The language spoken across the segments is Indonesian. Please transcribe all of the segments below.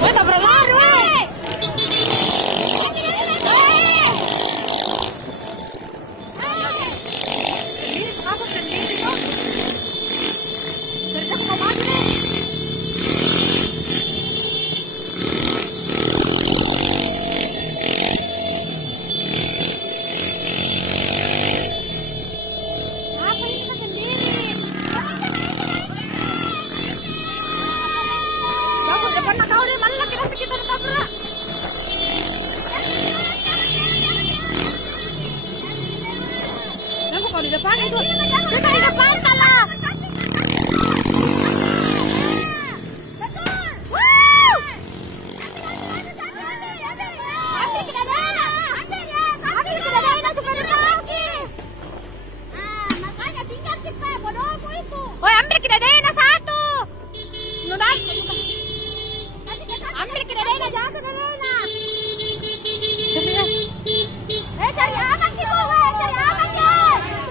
Weh, tak pernah lari, weh. Aku sendiri kok. Dari aku mau mati deh. Apa ini kita sendiri? Kamu depan nak kau deh, mana laki-laki kita nabrak? Kamu kau di depan itu. Kita di depan salah. Woi, ambil kita dena satu. Nudan. Ambil kita dena, jangan kita dena. Cari aman kita, woi, cari aman kita.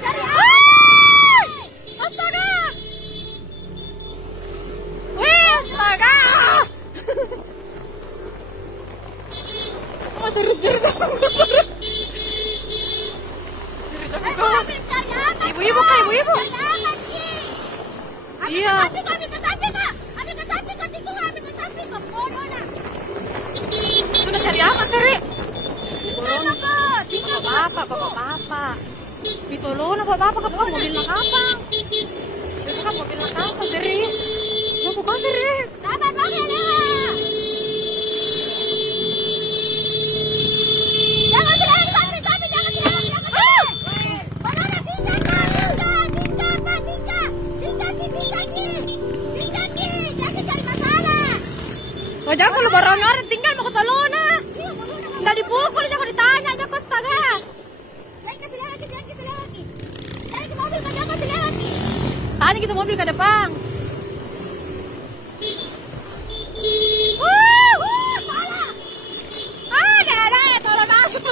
Cari aman. Astaga. Wih, astaga. Oh, seru-seru. Ibu-ibu kak, ibu-ibu. Iya. Sudah cari apa, Seri? Bapak. Ditolong bapak ke mobil nak apa? Itu kan mobil nak apa, Seri? Ya bukan, Seri. Sabar, Bang, ya. Jangan sampai, jangan. Oh, jangan kalau barang-barang tinggal mau ketolong nah. Nggak dipukul, jangan ditanya aja kok astaga. Jangan kasih lagi. Jangan ke mobil, jangan kasih lagi. Tadi kita mobil ke depan. Salah. Ada, kalau masuk.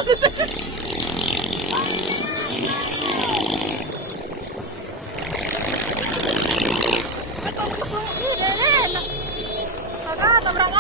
Astaga, tabrak